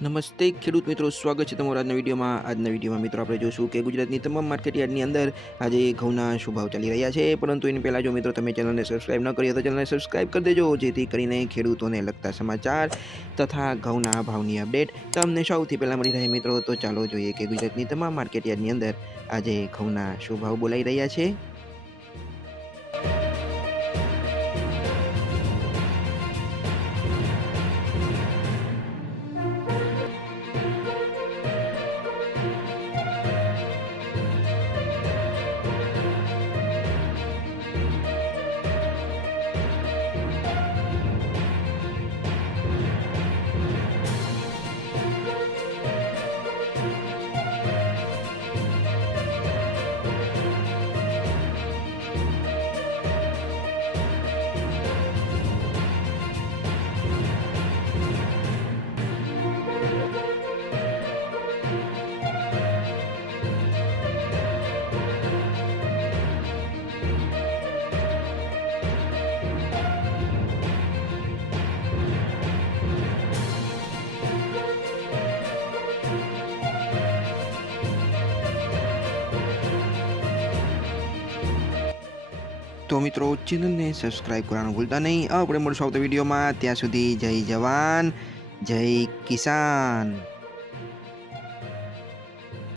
નમસ્તે ખેડૂત મિત્રો, સ્વાગત છે તમારું આજના વિડીયોમાં મિત્રો આપણે જોશું કે ગુજરાતની તમામ માર્કેટ યાર્ડની અંદર આજે ઘઉંના શું ભાવ ચાલી રહ્યા છે। પરંતુ એની પહેલાં જો મિત્રો તમે ચેનલને સબસ્ક્રાઇબ ન કરી હોય તો ચેનલને સબસ્ક્રાઇબ કરી દેજો, જેથી કરીને ખેડૂતોને લગતા સમાચાર તથા ઘઉંના ભાવની અપડેટ તમને સૌથી પહેલાં મળી રહે। મિત્રો તો ચાલો જોઈએ કે ગુજરાતની તમામ માર્કેટ યાર્ડની અંદર આજે ઘઉંના શું ભાવ બોલાઈ રહ્યા છે। તો મિત્રો ચેનલને સબસ્ક્રાઇબ કરવાનું ભૂલતા નહીં। આપણે મળશું આવતા વિડીયોમાં, ત્યાં સુધી જય જવાન જય કિસાન।